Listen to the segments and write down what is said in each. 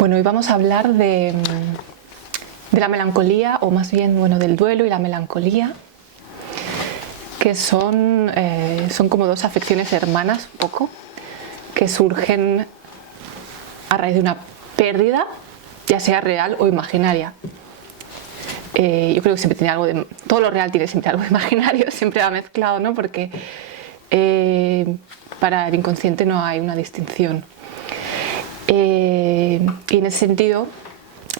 Bueno, hoy vamos a hablar de la melancolía, o más bien, bueno, del duelo y la melancolía, que son como dos afecciones hermanas, un poco, que surgen a raíz de una pérdida, ya sea real o imaginaria. Yo creo que siempre tiene algo de... Todo lo real tiene siempre algo de imaginario, siempre va mezclado, ¿no? Porque para el inconsciente no hay una distinción. Y en ese sentido,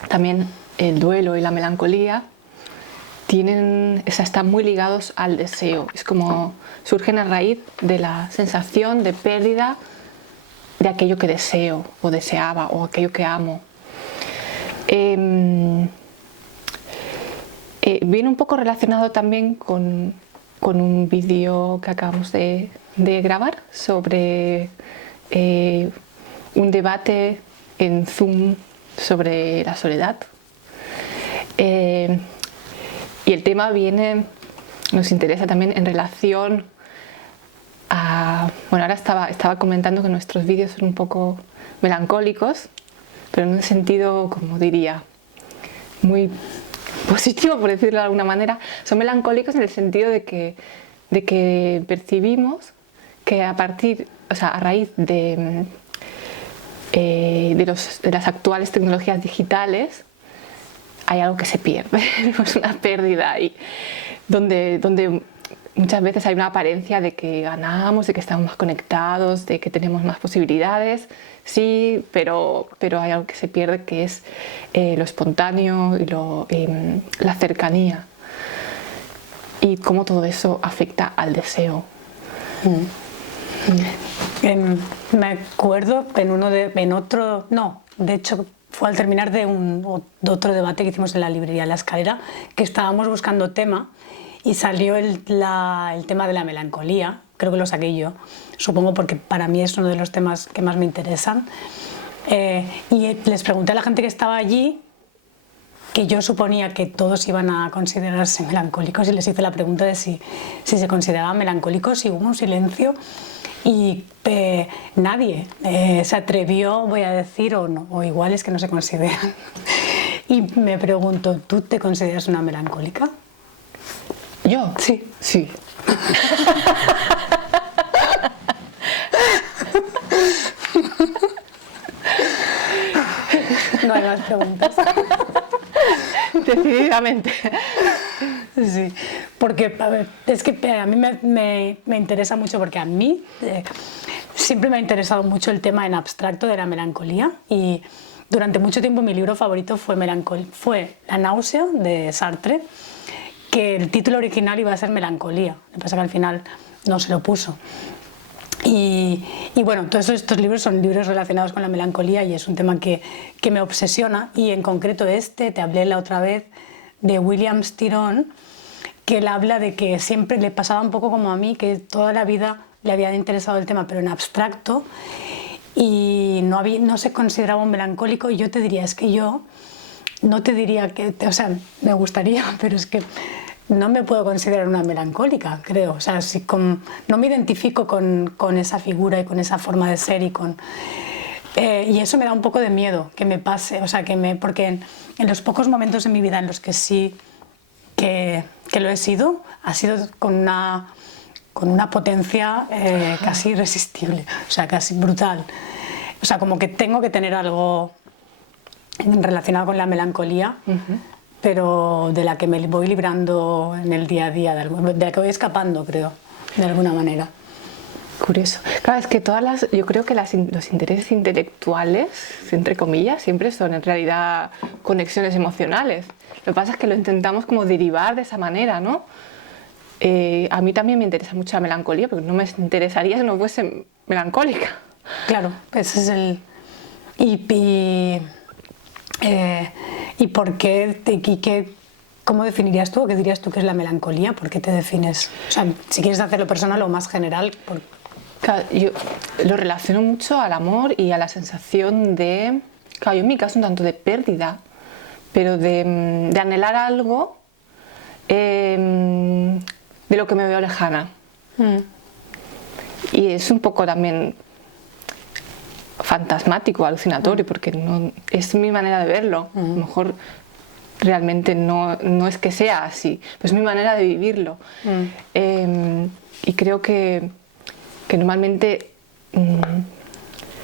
también el duelo y la melancolía están muy ligados al deseo. Es como surgen a raíz de la sensación de pérdida de aquello que deseo o deseaba o aquello que amo. Viene un poco relacionado también con un vídeo que acabamos de grabar sobre un debate en Zoom sobre la soledad. Y el tema nos interesa también en relación a... Bueno, ahora estaba comentando que nuestros vídeos son un poco melancólicos, pero en un sentido, como diría, muy positivo, por decirlo de alguna manera. Son melancólicos en el sentido de que percibimos que a raíz de las actuales tecnologías digitales hay algo que se pierde, es una pérdida ahí, donde muchas veces hay una apariencia de que ganamos, de que estamos más conectados, de que tenemos más posibilidades, sí, pero hay algo que se pierde, que es lo espontáneo y la cercanía, y cómo todo eso afecta al deseo. Me acuerdo de hecho fue al terminar de otro debate que hicimos en la librería La Escalera, que estábamos buscando tema y salió el tema de la melancolía. Creo que lo saqué yo, supongo porque para mí es uno de los temas que más me interesan. Y les pregunté a la gente que estaba allí, que yo suponía que todos iban a considerarse melancólicos, y les hice la pregunta de si se consideraban melancólicos, y hubo un silencio y nadie se atrevió, voy a decir, o igual es que no se consideran. Y me pregunto, ¿tú te consideras una melancólica? ¿Yo? Sí. Sí. No hay más preguntas. Decididamente. Sí, porque es que a mí me interesa mucho, porque a mí siempre me ha interesado mucho el tema en abstracto de la melancolía, y durante mucho tiempo mi libro favorito fue La náusea, de Sartre, que el título original iba a ser Melancolía, lo que pasa que al final no se lo puso. Y bueno, todos estos libros son libros relacionados con la melancolía, y es un tema que me obsesiona, y en concreto te hablé la otra vez de William Styron, que él habla de que siempre le pasaba un poco como a mí, que toda la vida le había interesado el tema, pero en abstracto, y no se consideraba un melancólico. Y yo te diría, es que yo no te diría que, o sea, me gustaría, pero es que no me puedo considerar una melancólica, creo. O sea, no me identifico con esa figura y con esa forma de ser, y eso me da un poco de miedo que me pase, o sea, porque en los pocos momentos de mi vida en los que sí que lo he sido, ha sido con una potencia casi irresistible, o sea, casi brutal. O sea, como que tengo que tener algo relacionado con la melancolía, pero de la que me voy librando en el día a día, de la que voy escapando, creo, de alguna manera. Curioso. Claro, es que yo creo que los intereses intelectuales, entre comillas, siempre son en realidad conexiones emocionales. Lo que pasa es que lo intentamos como derivar de esa manera, ¿no? A mí también me interesa mucho la melancolía, porque no me interesaría si no fuese melancólica. Claro, ese es el... ¿Y por qué? ¿Cómo definirías tú, o qué dirías tú que es la melancolía? ¿Por qué te defines? O sea, si quieres hacerlo personal o más general. Claro, yo lo relaciono mucho al amor y a la sensación de... Claro, yo en mi caso un tanto de pérdida, pero de anhelar algo de lo que me veo lejana. Y es un poco también fantasmático, alucinatorio, porque no, es mi manera de verlo. A lo mejor realmente no es que sea así, pero es mi manera de vivirlo. Y creo que normalmente...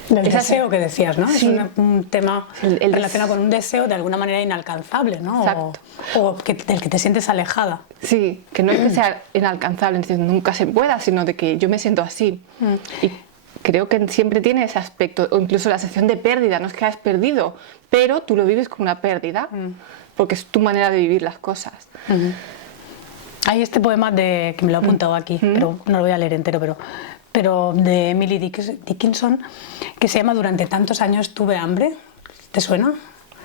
El deseo que decías, ¿no? Sí. Es un tema relacionado con un deseo de alguna manera inalcanzable, ¿no? Exacto. O del que te sientes alejada. Sí, que no es que sea inalcanzable, entonces nunca se pueda, sino de que yo me siento así. Y creo que siempre tiene ese aspecto, o incluso la sensación de pérdida, no es que has perdido, pero tú lo vives como una pérdida, porque es tu manera de vivir las cosas. Hay este poema que me lo he apuntado aquí, pero no lo voy a leer entero, pero de Emily Dickinson, que se llama Durante tantos años tuve hambre. ¿Te suena?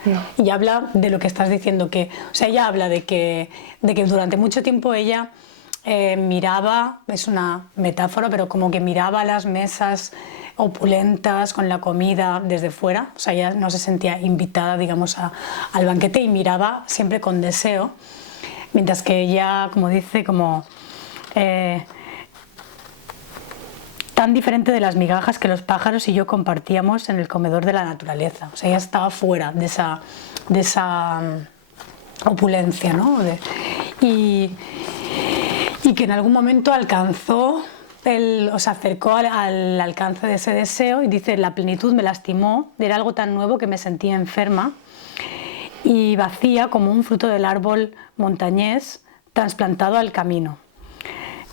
No. Y habla de lo que estás diciendo, o sea, ella habla de que durante mucho tiempo ella miraba, es una metáfora, pero como que miraba las mesas opulentas con la comida desde fuera, o sea, ella no se sentía invitada, digamos, al banquete, y miraba siempre con deseo, mientras que ella, como dice, tan diferente de las migajas que los pájaros y yo compartíamos en el comedor de la naturaleza. O sea, ella estaba fuera de esa opulencia, ¿no? Y que en algún momento alcanzó, o se acercó al alcance de ese deseo, y dice: la plenitud me lastimó, era algo tan nuevo que me sentía enferma y vacía como un fruto del árbol montañés trasplantado al camino.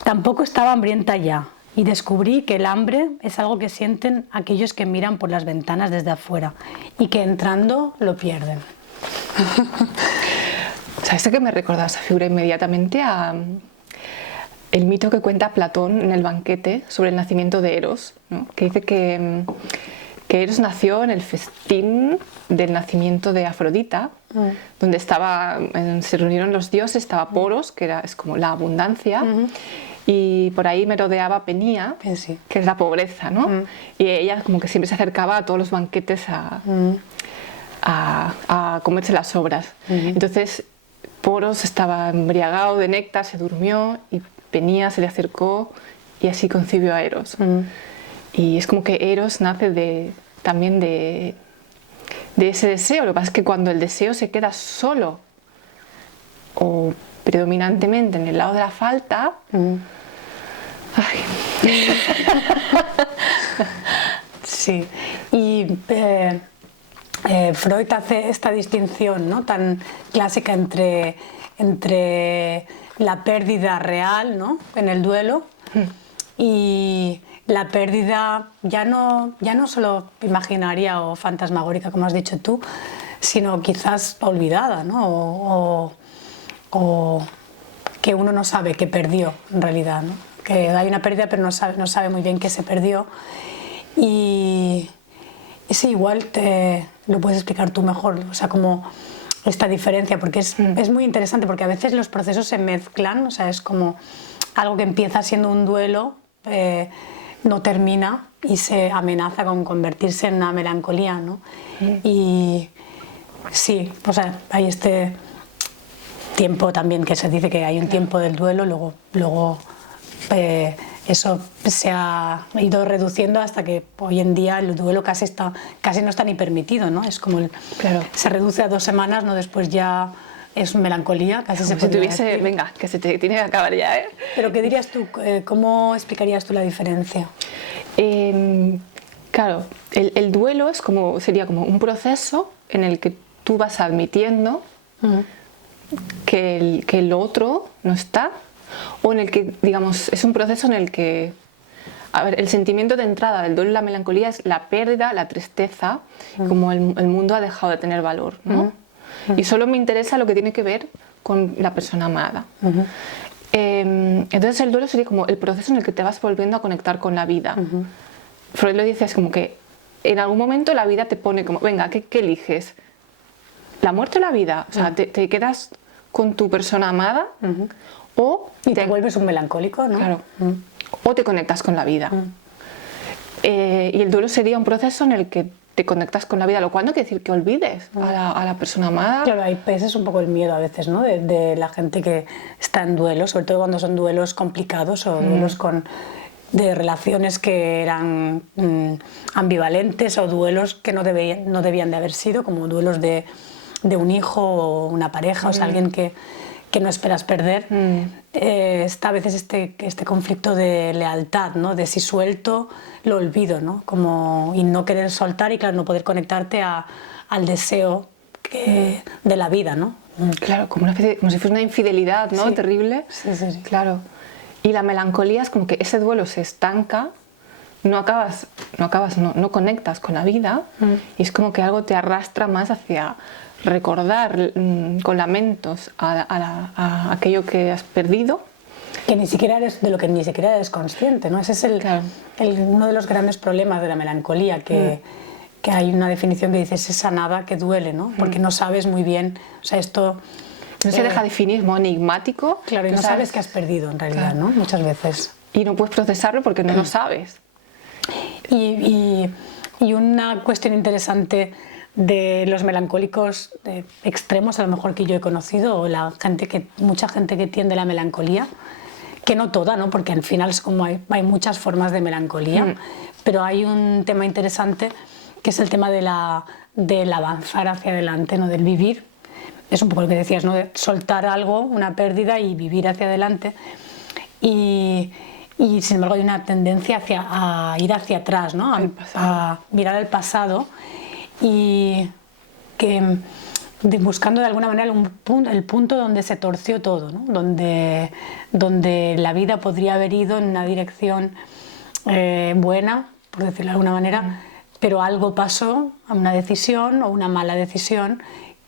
Tampoco estaba hambrienta ya, y descubrí que el hambre es algo que sienten aquellos que miran por las ventanas desde afuera y que entrando lo pierden. ¿Sabes que me recuerda esa figura inmediatamente a el mito que cuenta Platón en el banquete sobre el nacimiento de Eros, ¿no? Que dice que Eros nació en el festín del nacimiento de Afrodita, donde se reunieron los dioses, estaba Poros, que es como la abundancia, y por ahí merodeaba Penía, que es la pobreza, ¿no? Y ella como que siempre se acercaba a todos los banquetes a comerse las sobras. Entonces Poros estaba embriagado de néctar, se durmió, y Penía se le acercó y así concibió a Eros. Y es como que Eros nace también de ese deseo. Lo que pasa es que cuando el deseo se queda solo o predominantemente en el lado de la falta, Sí, y Freud hace esta distinción, ¿no?, tan clásica entre la pérdida real, ¿no?, en el duelo, y la pérdida ya no solo imaginaria o fantasmagórica, como has dicho tú, sino quizás olvidada, ¿no?, o que uno no sabe que perdió en realidad, ¿no?, que hay una pérdida pero no sabe muy bien qué se perdió. Y sí, igual lo puedes explicar tú mejor, o sea, como esta diferencia, porque es muy interesante, porque a veces los procesos se mezclan, o sea, es como algo que empieza siendo un duelo, no termina y se amenaza con convertirse en una melancolía, ¿no? Y sí, o sea, hay este tiempo también que se dice que hay un tiempo del duelo, luego eso se ha ido reduciendo hasta que hoy en día el duelo casi no está ni permitido, ¿no? Es como se reduce a 2 semanas, ¿no? Después ya es melancolía, casi se podría decir. Venga, que se te tiene que acabar ya, ¿eh? Pero ¿qué dirías tú? ¿Cómo explicarías tú la diferencia? Claro, el duelo sería como un proceso en el que tú vas admitiendo que lo otro no está, o en el que, digamos, es un proceso en el que, a ver, el sentimiento de entrada del duelo y la melancolía es la pérdida, la tristeza, como el mundo ha dejado de tener valor, ¿no? Y solo me interesa lo que tiene que ver con la persona amada. Entonces el duelo sería como el proceso en el que te vas volviendo a conectar con la vida. Freud lo dice, es como que en algún momento la vida te pone como, venga, ¿qué eliges? ¿La muerte o la vida? O sea, te quedas con tu persona amada, y te vuelves un melancólico, ¿no? Claro. O te conectas con la vida. Y el duelo sería un proceso en el que te conectas con la vida, lo cual no quiere decir que olvides a la persona amada. Claro, ese es un poco el miedo a veces, ¿no?, de la gente que está en duelo, sobre todo cuando son duelos complicados o duelos de relaciones que eran ambivalentes o duelos que no debían de haber sido, como duelos de un hijo o una pareja, o sea, alguien que no esperas perder. Está a veces este conflicto de lealtad, ¿no? De si suelto, lo olvido, ¿no? Y no querer soltar y, claro, no poder conectarte al deseo de la vida, ¿no? Claro, como si fuese una infidelidad, ¿no? Sí. Terrible. Sí. Claro. Y la melancolía es como que ese duelo se estanca, no conectas con la vida y es como que algo te arrastra más hacia recordar con lamentos a aquello que has perdido. De lo que ni siquiera eres consciente, ¿no? Ese es uno de los grandes problemas de la melancolía, que hay una definición que dice es esa nada que duele, ¿no? Porque no sabes muy bien, o sea, esto... No se deja definir, es muy enigmático. Claro, y no sabes que has perdido en realidad, ¿no? Muchas veces. Y no puedes procesarlo porque no lo sabes. Y una cuestión interesante de los melancólicos extremos, a lo mejor que yo he conocido, o mucha gente que tiende a la melancolía, que no toda, ¿no? Porque al final es como hay muchas formas de melancolía, pero hay un tema interesante que es el tema del avanzar hacia adelante, ¿no? Del vivir. Es un poco lo que decías, ¿no? De soltar algo, una pérdida, y vivir hacia adelante. Y sin embargo hay una tendencia a ir hacia atrás, ¿no? A mirar al pasado y buscando de alguna manera el punto donde se torció todo, ¿no? Donde la vida podría haber ido en una dirección buena, por decirlo de alguna manera, pero algo pasó, una decisión o una mala decisión,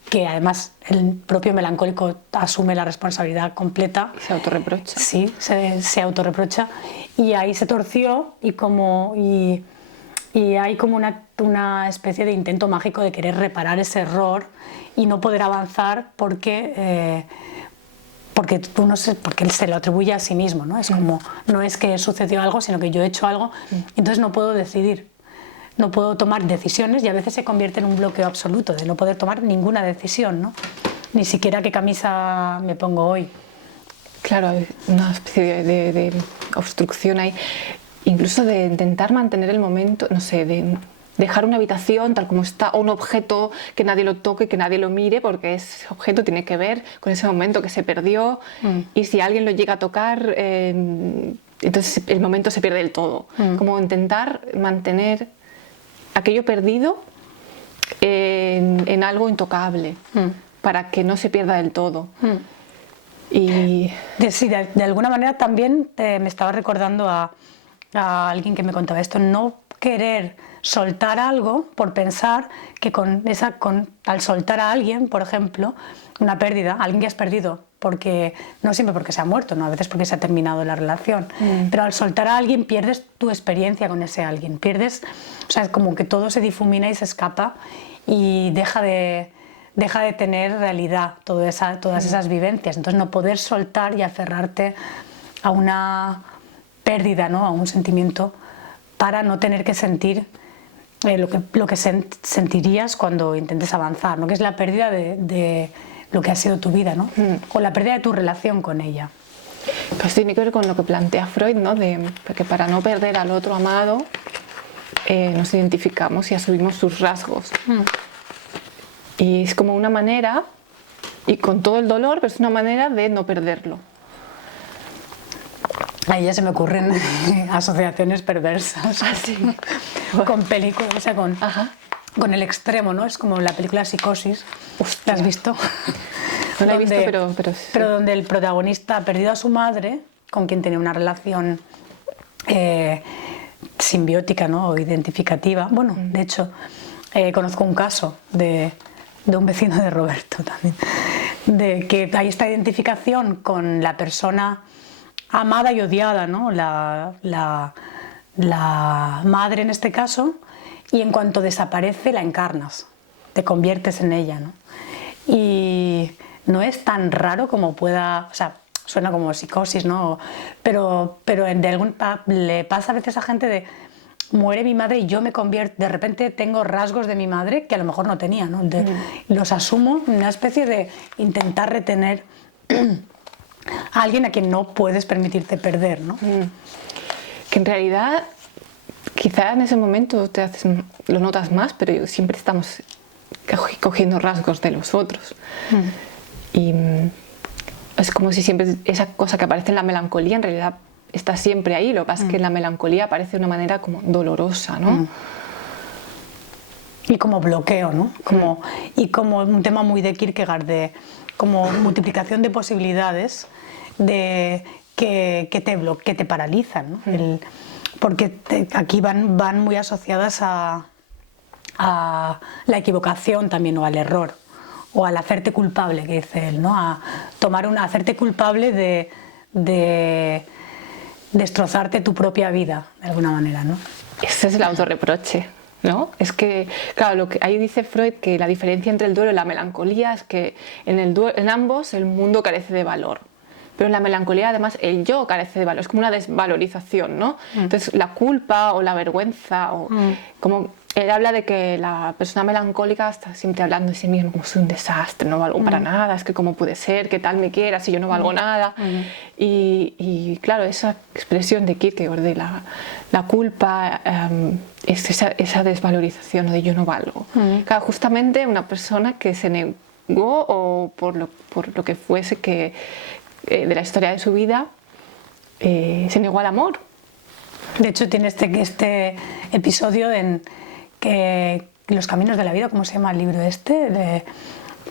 que además el propio melancólico asume la responsabilidad completa. Se autorreprocha. Sí, se autorreprocha, y ahí se torció y hay como una especie de intento mágico de querer reparar ese error y no poder avanzar porque él se lo atribuye a sí mismo, ¿no? Es como, no es que sucedió algo, sino que yo he hecho algo, entonces no puedo decidir. No puedo tomar decisiones, y a veces se convierte en un bloqueo absoluto de no poder tomar ninguna decisión, ¿no? Ni siquiera qué camisa me pongo hoy. Claro, hay una especie de obstrucción ahí, incluso de intentar mantener el momento, no sé, de dejar una habitación tal como está, o un objeto que nadie lo toque, que nadie lo mire, porque ese objeto tiene que ver con ese momento que se perdió, y si alguien lo llega a tocar, entonces el momento se pierde del todo. Como intentar mantener aquello perdido en algo intocable, para que no se pierda del todo. Y sí, de alguna manera también me estaba recordando a alguien que me contaba esto, no querer soltar algo por pensar que al soltar a alguien, por ejemplo, una pérdida, alguien que has perdido, porque no siempre porque se ha muerto, ¿no? A veces porque se ha terminado la relación, pero al soltar a alguien pierdes tu experiencia con ese alguien, o sea, es como que todo se difumina y se escapa y deja de tener realidad todas esas vivencias. Entonces no poder soltar y aferrarte a una pérdida, ¿no? A un sentimiento, para no tener que sentir lo que sentirías cuando intentes avanzar, ¿no? Que es la pérdida de lo que ha sido tu vida, ¿no? O la pérdida de tu relación con ella. Pues tiene que ver con lo que plantea Freud, ¿no? Que para no perder al otro amado nos identificamos y asumimos sus rasgos. Y es como una manera, y con todo el dolor, pero es una manera de no perderlo. Ahí ya se me ocurren asociaciones perversas. Ah, sí. Con películas, o sea, con el extremo, ¿no? Es como la película Psicosis. ¿La has visto? No la he visto, pero sí. Pero donde el protagonista ha perdido a su madre, con quien tenía una relación simbiótica, ¿no? O identificativa. Bueno, de hecho, conozco un caso de un vecino de Roberto también, de que hay esta identificación con la persona amada y odiada, ¿no? La madre en este caso, y en cuanto desaparece la encarnas, te conviertes en ella, ¿no? Y no es tan raro como pueda, o sea, suena como psicosis, ¿no? Pero le pasa a veces a gente de muere mi madre y yo me convierto, de repente tengo rasgos de mi madre que a lo mejor no tenía, ¿no? Los asumo en una especie de intentar retener a alguien a quien no puedes permitirte perder, ¿no? que en realidad quizá en ese momento lo notas más, pero siempre estamos cogiendo rasgos de los otros. Y es como si siempre esa cosa que aparece en la melancolía en realidad está siempre ahí. Lo que pasa es que la melancolía aparece de una manera como dolorosa, ¿no? Y como bloqueo, ¿no? Y como un tema muy de Kierkegaard, de como multiplicación de posibilidades que te paralizan, ¿no? Porque aquí van muy asociadas a la equivocación también, o al error, o al hacerte culpable, que dice él, ¿no? A hacerte culpable de destrozarte tu propia vida, de alguna manera, ¿no? Ese es el autorreproche, ¿no? Es que, claro, ahí dice Freud que la diferencia entre el duelo y la melancolía es que en ambos el mundo carece de valor. Pero en la melancolía, además, el yo carece de valor. Es como una desvalorización, ¿no? Entonces, la culpa o la vergüenza, como él habla de que la persona melancólica está siempre hablando de sí mismo como soy un desastre, no valgo para nada, es que cómo puede ser, qué tal me quiera si yo no valgo nada. Y claro, esa expresión de Kierkegaard de la culpa es esa desvalorización, ¿no? De yo no valgo. Claro, justamente una persona que se negó o por lo que fuese de la historia de su vida, se negó al amor. De hecho, tiene este episodio en que Los caminos de la vida, ¿cómo se llama el libro este?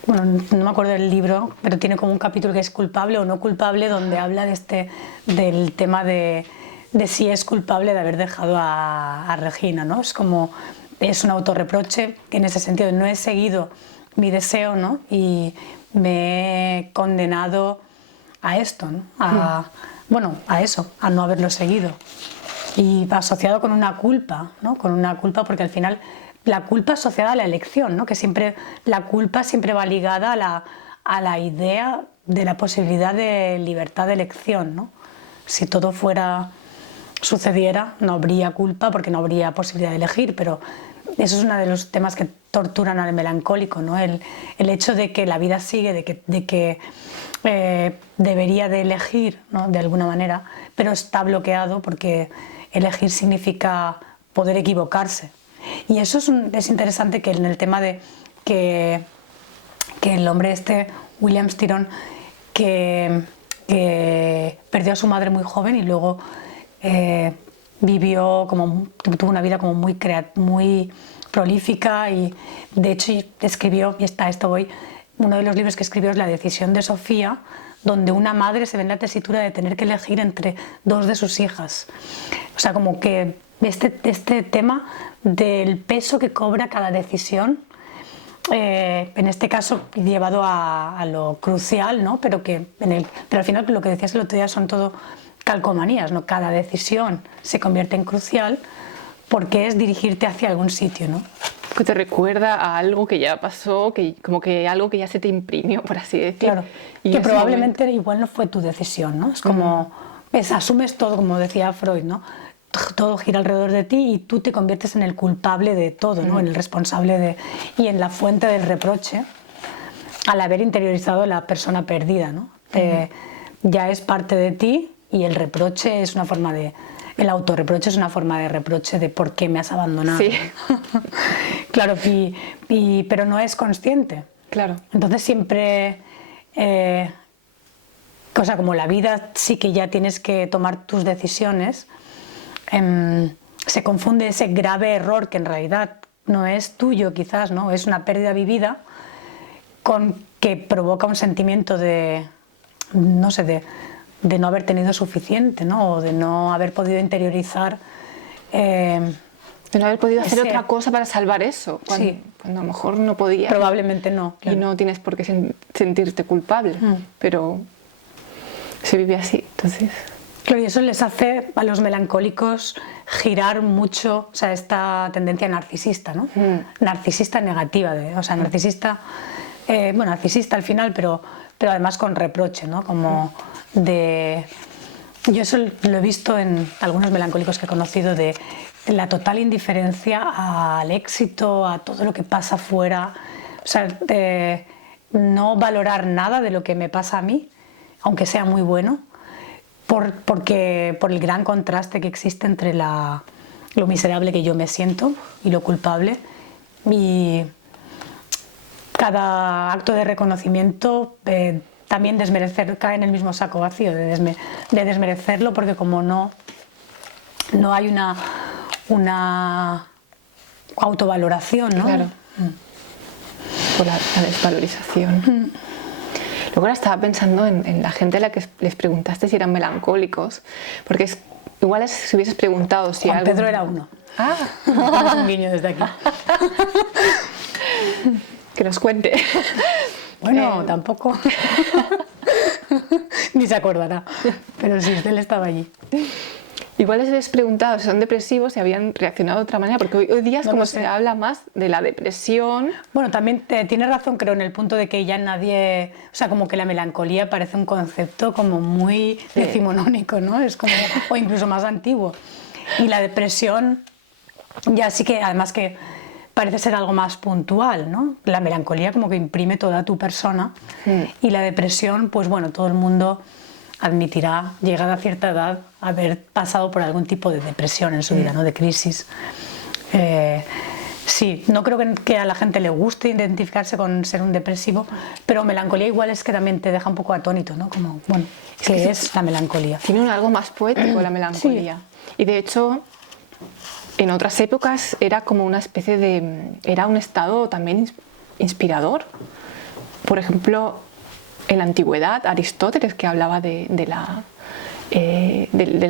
Bueno, no me acuerdo del libro, pero tiene como un capítulo que es culpable o no culpable, donde habla del tema de si es culpable de haber dejado a Regina, ¿no? Es un autorreproche que en ese sentido no he seguido mi deseo, ¿no? Y me he condenado a esto, ¿no? A eso, a no haberlo seguido. Y asociado con una culpa, ¿no? Con una culpa, porque al final la culpa asociada a la elección, ¿no? Que la culpa siempre va ligada a la idea de la posibilidad de libertad de elección, ¿no? Si todo sucediera, no habría culpa porque no habría posibilidad de elegir, pero eso es uno de los temas que torturan al melancólico, ¿no? El hecho de que la vida sigue, de que debería de elegir, ¿no? De alguna manera, pero está bloqueado porque elegir significa poder equivocarse. Y eso es interesante, que en el tema de que el hombre William Styron, que perdió a su madre muy joven y luego tuvo una vida como muy prolífica, y de hecho escribió, uno de los libros que escribió es La decisión de Sofía, donde una madre se ve en la tesitura de tener que elegir entre dos de sus hijas. O sea, como que este tema del peso que cobra cada decisión, en este caso llevado a lo crucial, ¿no? Pero al final lo que decías el otro día son todo calcomanías, ¿no? Cada decisión se convierte en crucial porque es dirigirte hacia algún sitio, ¿no? Que te recuerda a algo que ya pasó, como que algo que ya se te imprimió, por así decir. Claro, y que probablemente igual no fue tu decisión, ¿no? Es como, asumes todo, como decía Freud, ¿no? Todo gira alrededor de ti y tú te conviertes en el culpable de todo, ¿no? En el responsable y en la fuente del reproche, al haber interiorizado la persona perdida, ¿no? Ya es parte de ti, y el reproche es una forma el autorreproche es una forma de reproche de por qué me has abandonado. Sí. Claro, pero no es consciente. Claro. Entonces siempre, cosa como la vida, sí que ya tienes que tomar tus decisiones, se confunde ese grave error que en realidad no es tuyo, quizás, ¿no? Es una pérdida vivida que provoca un sentimiento de no haber tenido suficiente, ¿no? O de no haber podido interiorizar. De no haber podido hacer otra cosa para salvar eso, cuando a lo mejor no podías. Probablemente no. Claro. Y no tienes por qué sentirte culpable, pero se vive así, entonces. Claro, y eso les hace a los melancólicos girar mucho, o sea, esta tendencia narcisista, ¿no? Narcisista negativa, narcisista al final, pero además con reproche, ¿no? Como yo eso lo he visto en algunos melancólicos que he conocido, de la total indiferencia al éxito, a todo lo que pasa afuera, o sea, de no valorar nada de lo que me pasa a mí, aunque sea muy bueno, por el gran contraste que existe entre lo miserable que yo me siento y lo culpable. Y cada acto de reconocimiento también cae en el mismo saco vacío de desmerecerlo, porque como no hay una autovaloración, ¿no? Claro. Por la desvalorización. Luego ahora estaba pensando en la gente a la que les preguntaste si eran melancólicos, porque igual si hubieses preguntado si Juan Pedro era uno. Ah, es un guiño desde aquí. Que nos cuente. Bueno, tampoco. Ni se acordará. Pero sí, él estaba allí. Igual les habéis preguntado si son depresivos y habían reaccionado de otra manera, porque hoy día es como se habla más de la depresión. Bueno, también tienes razón, creo, en el punto de que ya nadie... O sea, como que la melancolía parece un concepto como muy decimonónico, ¿no? Es como... o incluso más antiguo. Y la depresión ya sí que, además que parece ser algo más puntual, ¿no? La melancolía como que imprime toda tu persona y la depresión, pues bueno, todo el mundo admitirá, llegada a cierta edad, haber pasado por algún tipo de depresión en su vida, ¿no? De crisis. Sí, no creo que a la gente le guste identificarse con ser un depresivo, pero melancolía igual es que también te deja un poco atónito, ¿no? Como, bueno, ¿qué es la melancolía? Tiene algo más poético la melancolía. Sí. Y de hecho, en otras épocas era como una especie de... era un estado también inspirador. Por ejemplo, en la antigüedad, Aristóteles, que hablaba de la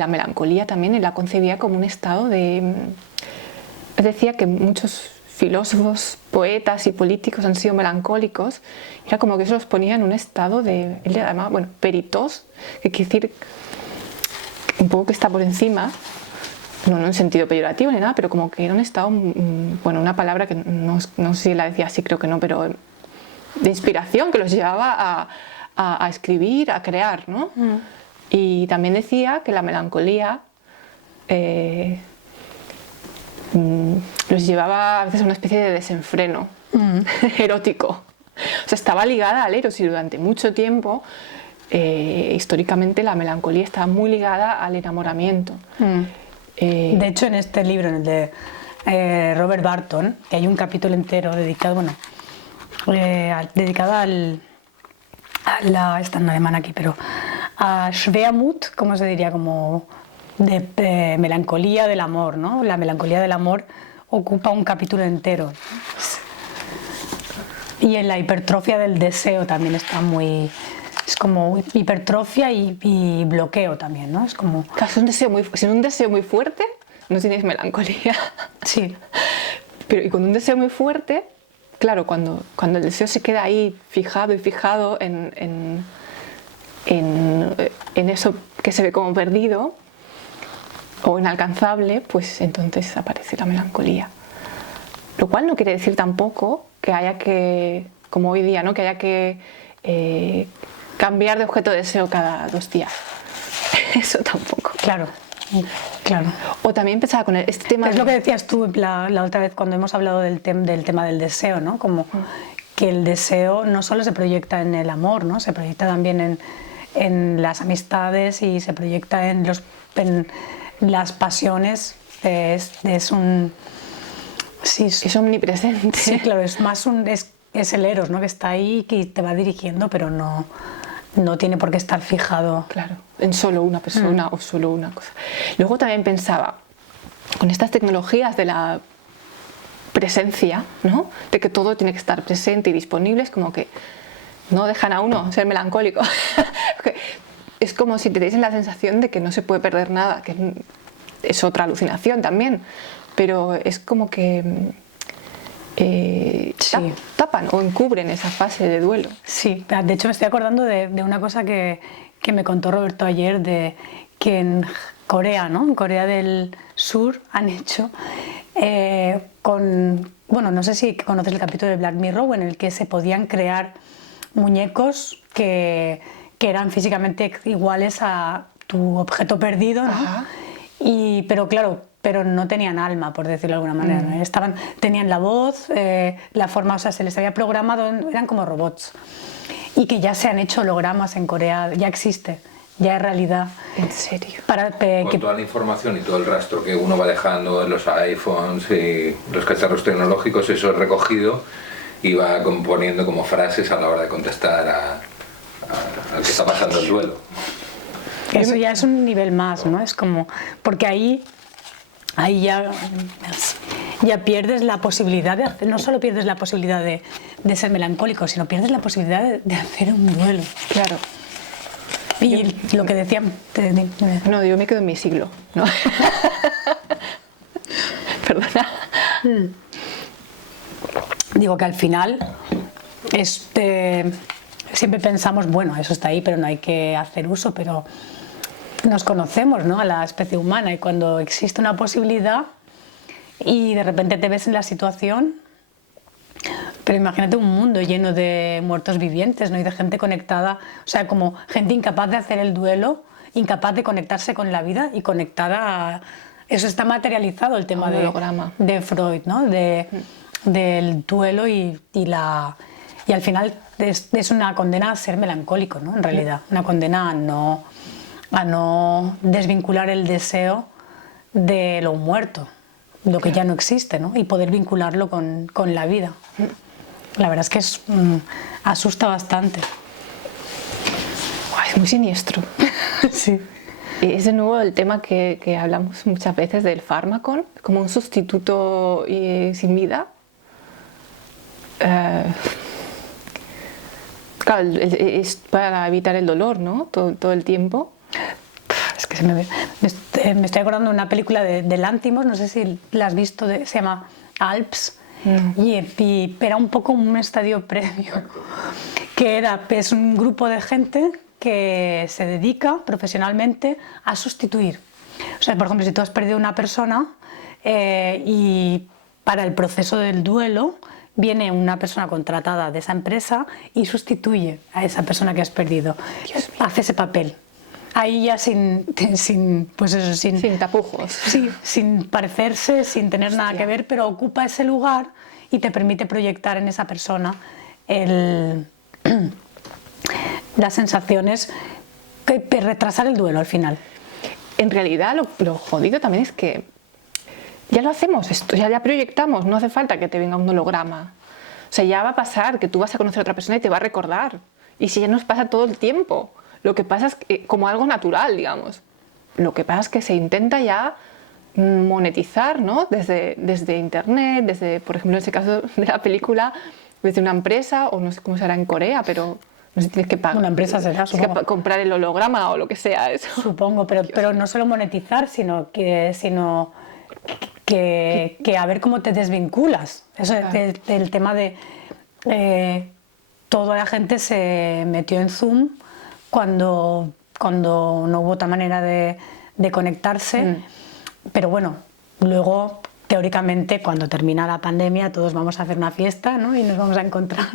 melancolía también, él la concebía como un estado de... Decía que muchos filósofos, poetas y políticos han sido melancólicos. Era como que eso los ponía en un estado de... Él le llamaba, bueno, peritos, que quiere decir un poco que está por encima, no en sentido peyorativo ni nada, pero como que era un estado, bueno, una palabra que no sé si la decía así, creo que no, pero de inspiración que los llevaba a escribir, a crear, ¿no? Y también decía que la melancolía los llevaba a veces a una especie de desenfreno erótico. O sea, estaba ligada al eros y durante mucho tiempo, históricamente, la melancolía estaba muy ligada al enamoramiento. De hecho, en este libro, en el de Robert Barton, que hay un capítulo entero dedicado, dedicado está en alemán aquí, pero a Schwermut, ¿cómo se diría? Como de melancolía del amor, ¿no? La melancolía del amor ocupa un capítulo entero. Y en la hipertrofia del deseo también está muy... Es como hipertrofia y bloqueo también, ¿no? Es como... Claro, si es un deseo muy fuerte, no tienes melancolía. Sí. Pero y con un deseo muy fuerte, claro, cuando el deseo se queda ahí fijado en eso que se ve como perdido o inalcanzable, pues entonces aparece la melancolía. Lo cual no quiere decir tampoco que haya que, como hoy día, ¿no? Que haya que cambiar de objeto de deseo cada 2 días. Eso tampoco. Claro, claro. O también pensaba con este tema... Es lo que decías tú la otra vez cuando hemos hablado del tema del deseo, ¿no? Como que el deseo no solo se proyecta en el amor, ¿no? Se proyecta también en las amistades y se proyecta en las pasiones. Es un... Sí, es omnipresente. Sí, claro, es más es el eros, ¿no? Que está ahí, que te va dirigiendo, pero no tiene por qué estar fijado. Claro, en solo una persona o solo una cosa. Luego también pensaba, con estas tecnologías de la presencia, ¿no? De que todo tiene que estar presente y disponible, es como que no dejan a uno ser melancólico. Es como si te diesen la sensación de que no se puede perder nada, que es otra alucinación también, pero es como que tapan o encubren esa fase de duelo. Sí, de hecho me estoy acordando de una cosa que me contó Roberto ayer, de que en Corea, ¿no? En Corea del Sur han hecho bueno, no sé si conoces el capítulo de Black Mirror en el que se podían crear muñecos que eran físicamente iguales a tu objeto perdido, ¿no? Pero claro, pero no tenían alma, por decirlo de alguna manera, ¿no? Tenían la voz, la forma, o sea, se les había programado, eran como robots. Y que ya se han hecho hologramas en Corea, ya existe ya es realidad. ¿En serio? Con toda la información y todo el rastro que uno va dejando en los iPhones y los cacharros tecnológicos, eso es recogido y va componiendo como frases a la hora de contestar al que está pasando el duelo. Eso ya es un nivel más, ¿no? Es como, porque ahí ya pierdes la posibilidad de hacer, no solo pierdes la posibilidad de ser melancólico, sino pierdes la posibilidad de hacer un duelo. Claro. Y lo que decía... No, yo me quedo en mi siglo, ¿no? Perdona. Digo que al final siempre pensamos, bueno, eso está ahí, pero no hay que hacer uso, pero nos conocemos, ¿no?, a la especie humana, y cuando existe una posibilidad y de repente te ves en la situación, pero imagínate un mundo lleno de muertos vivientes, ¿no?, y de gente conectada, o sea, como gente incapaz de hacer el duelo, incapaz de conectarse con la vida y conectada a... Eso está materializado, el tema de Freud, ¿no?, del duelo y al final es una condena a ser melancólico, ¿no?, en realidad, una condena a no desvincular el deseo de lo muerto, lo que ya no existe, ¿no?, y poder vincularlo con la vida. La verdad es que asusta bastante. Es muy siniestro. Sí. Y es de nuevo el tema que hablamos muchas veces del fármaco, como un sustituto sin vida. Claro, es para evitar el dolor, ¿no? Todo el tiempo. Es que me estoy acordando de una película de Lántimos, no sé si la has visto, se llama Alps, y era un poco un estadio previo, que es un grupo de gente que se dedica profesionalmente a sustituir. O sea, por ejemplo, si tú has perdido una persona y para el proceso del duelo viene una persona contratada de esa empresa y sustituye a esa persona que has perdido. Hace ese papel. Ahí ya sin tapujos. Sí, sin parecerse, sin tener nada que ver, pero ocupa ese lugar y te permite proyectar en esa persona las sensaciones, retrasar el duelo al final. En realidad lo jodido también es que ya lo hacemos esto, ya proyectamos, no hace falta que te venga un holograma. O sea, ya va a pasar que tú vas a conocer a otra persona y te va a recordar. Y si ya nos pasa todo el tiempo. Lo que pasa es que, como algo natural, digamos. Lo que pasa es que se intenta ya monetizar, ¿no? Desde internet, desde, por ejemplo, en ese caso de la película, desde una empresa, o no sé cómo será en Corea, pero no sé si tienes que pagar. Una empresa será, tienes que comprar el holograma o lo que sea, eso. Supongo, pero no solo monetizar, sino que a ver cómo te desvinculas. Eso claro. el tema de toda la gente se metió en Zoom cuando no hubo otra manera de conectarse, pero bueno, luego teóricamente cuando termina la pandemia todos vamos a hacer una fiesta, ¿no?, y nos vamos a encontrar,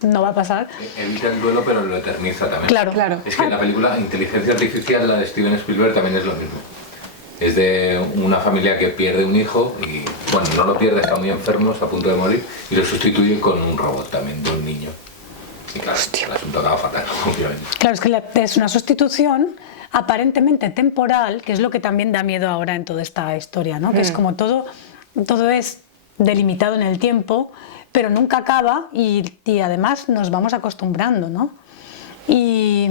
no va a pasar. Evita el duelo pero lo eterniza también. Claro. Es que en la película Inteligencia Artificial, la de Steven Spielberg, también es lo mismo. Es de una familia que pierde un hijo y, bueno, no lo pierde, está muy enfermo, está a punto de morir, y lo sustituye con un robot también, de un niño. Y claro, el asunto acaba fatal, obviamente. Claro, es que es una sustitución aparentemente temporal, que es lo que también da miedo ahora en toda esta historia, ¿no? Que es como todo es delimitado en el tiempo, pero nunca acaba y además nos vamos acostumbrando, ¿no? Y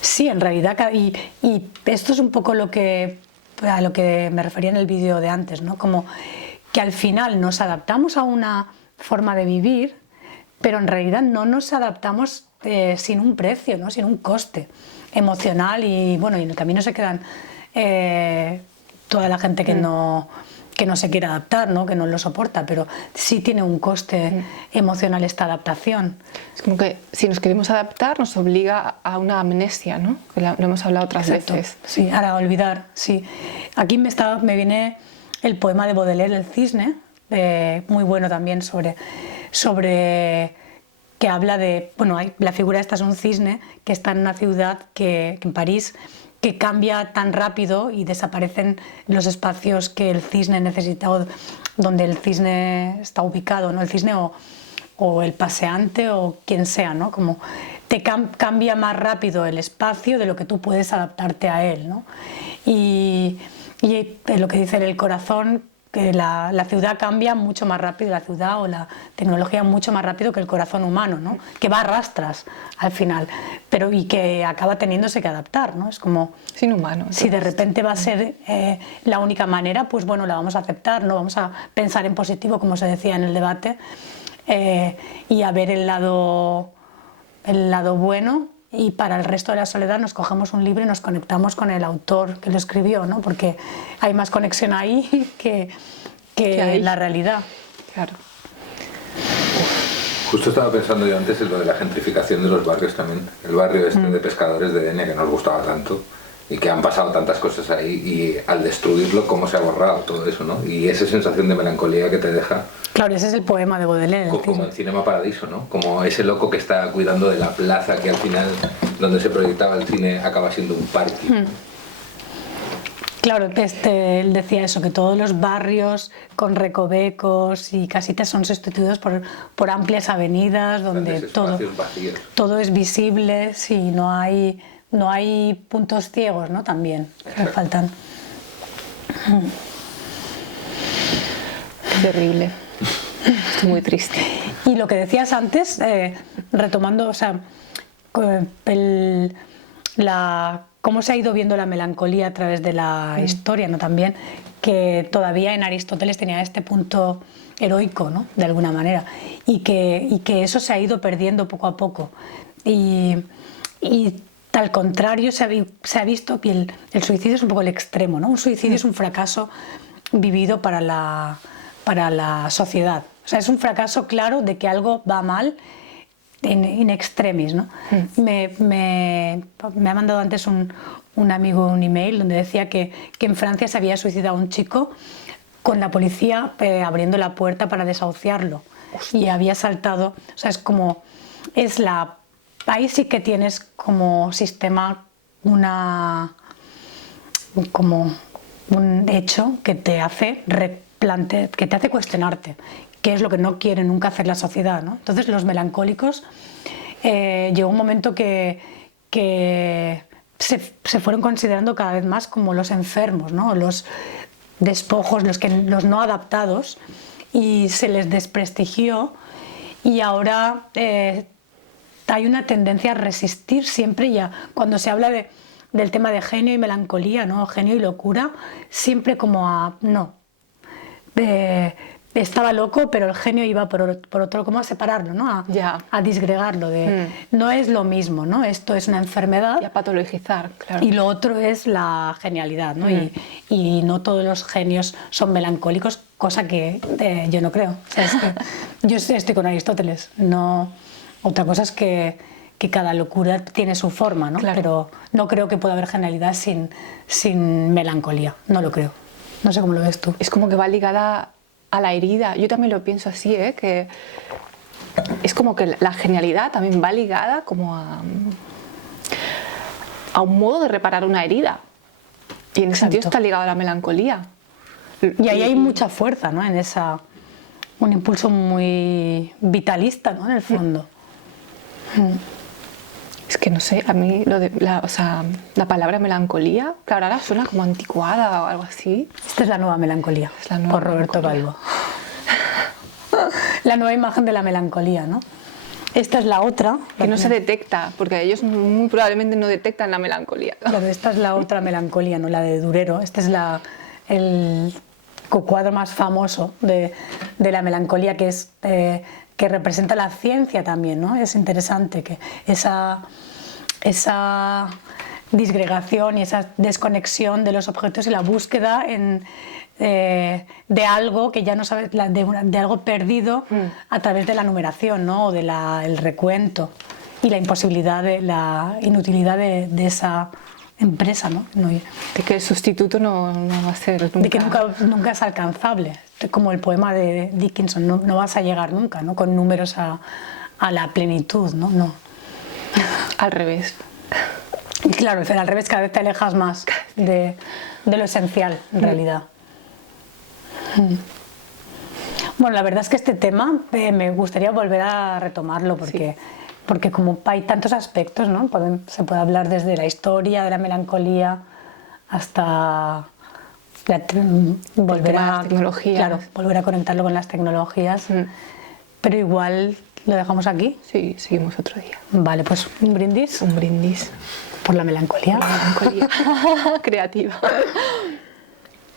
sí, en realidad, y esto es un poco a lo que me refería en el vídeo de antes, ¿no? Como que al final nos adaptamos a una forma de vivir, pero en realidad no nos adaptamos sin un precio, ¿no?, sin un coste emocional, y bueno, y en el camino se quedan toda la gente que no se quiere adaptar, ¿no?, que no lo soporta, pero sí tiene un coste emocional esta adaptación. Es como que si nos queremos adaptar nos obliga a una amnesia, ¿no?, que lo hemos hablado otras veces. Sí, a olvidar, sí. Aquí me viene el poema de Baudelaire, El cisne, muy bueno también sobre que habla de, bueno, la figura esta es un cisne que está en una ciudad en París, que cambia tan rápido y desaparecen los espacios que el cisne necesita, o donde el cisne está ubicado, ¿no? El cisne o el paseante o quien sea, ¿no? Como cambia más rápido el espacio de lo que tú puedes adaptarte a él, ¿no? Y lo que dice el corazón, que la ciudad cambia mucho más rápido, la ciudad o la tecnología mucho más rápido que el corazón humano, ¿no? Que va a rastras al final, y que acaba teniéndose que adaptar, ¿no? Es como... Es inhumano. Si de repente va a ser la única manera, pues bueno, la vamos a aceptar, no vamos a pensar en positivo, como se decía en el debate, y a ver el lado bueno, y para el resto de la soledad nos cogemos un libro y nos conectamos con el autor que lo escribió, ¿no? Porque hay más conexión ahí que la realidad. Claro. Justo estaba pensando yo antes en lo de la gentrificación de los barrios también. El barrio este de pescadores de Denia, que nos gustaba tanto y que han pasado tantas cosas ahí, y al destruirlo cómo se ha borrado todo eso, ¿no? Y esa sensación de melancolía que te deja... Claro, ese es el poema de Baudelaire. Como en Cinema Paradiso, ¿no? Como ese loco que está cuidando de la plaza que al final, donde se proyectaba el cine, acaba siendo un parque. Claro, él decía eso, que todos los barrios con recovecos y casitas son sustituidos por amplias avenidas donde todo es visible, sí, no hay puntos ciegos, ¿no? También que faltan. Terrible. Estoy muy triste. Y lo que decías antes, retomando, o sea, cómo se ha ido viendo la melancolía a través de la historia, ¿no? También, que todavía en Aristóteles tenía este punto heroico, ¿no? De alguna manera, y que eso se ha ido perdiendo poco a poco. Y al contrario, se ha visto que el suicidio es un poco el extremo, ¿no? Un suicidio es un fracaso vivido para la sociedad. O sea, es un fracaso claro de que algo va mal in extremis, ¿no? Me ha mandado antes un amigo un email donde decía que en Francia se había suicidado un chico con la policía abriendo la puerta para desahuciarlo. Hostia. Y había saltado, o sea, ahí sí que tienes como sistema como un hecho que te hace cuestionarte qué es lo que no quiere nunca hacer la sociedad, ¿no? Entonces los melancólicos llegó un momento que se fueron considerando cada vez más como los enfermos, ¿no? Los despojos, los no adaptados, y se les desprestigió, y ahora hay una tendencia a resistir siempre, cuando se habla del tema de genio y melancolía, ¿no? Genio y locura, siempre como a no. Estaba loco, pero el genio iba por otro, como a separarlo, ¿no? A disgregarlo, no es lo mismo, ¿no? Esto es una enfermedad. Y a patologizar, claro. Y lo otro es la genialidad, ¿no? Y no todos los genios son melancólicos, cosa que yo no creo. O sea, yo estoy con Aristóteles, no... Otra cosa es que cada locura tiene su forma, ¿no? Claro. Pero no creo que pueda haber genialidad sin melancolía, no lo creo. No sé cómo lo ves tú. Es como que va ligada a la herida. Yo también lo pienso así, que es como que la genialidad también va ligada como a un modo de reparar una herida. Y en ese sentido está ligado a la melancolía. Y ahí hay mucha fuerza, ¿no? Un impulso muy vitalista, ¿no? En el fondo. Es que no sé, a mí la palabra melancolía, claro, ahora suena como anticuada o algo así. Esta es la nueva melancolía, por Roberto Calvo. La nueva imagen de la melancolía, ¿no? Esta es la otra. Que no se detecta, porque ellos muy probablemente no detectan la melancolía. Claro, esta es la otra melancolía, ¿no? La de Durero. Este es el cuadro más famoso de la melancolía, que representa la ciencia también, ¿no? Es interesante que esa disgregación y esa desconexión de los objetos y la búsqueda de algo que ya no sabes, de algo perdido a través de la numeración, ¿no? O el recuento, y la imposibilidad, la inutilidad de esa empresa, ¿no? De que el sustituto no va a ser nunca. De que nunca es alcanzable. Como el poema de Dickinson, no vas a llegar nunca, ¿no? Con números a la plenitud, ¿no? No. Al revés. Claro, al revés, cada vez te alejas más de lo esencial, en realidad. Bueno, la verdad es que este tema me gustaría volver a retomarlo, porque porque como hay tantos aspectos, ¿no? Se puede hablar desde la historia de la melancolía hasta volver las tecnologías. Claro, volver a conectarlo con las tecnologías. Pero igual lo dejamos aquí. Sí, seguimos otro día. Vale, pues un brindis. Un brindis. Por la melancolía. Por la melancolía creativa.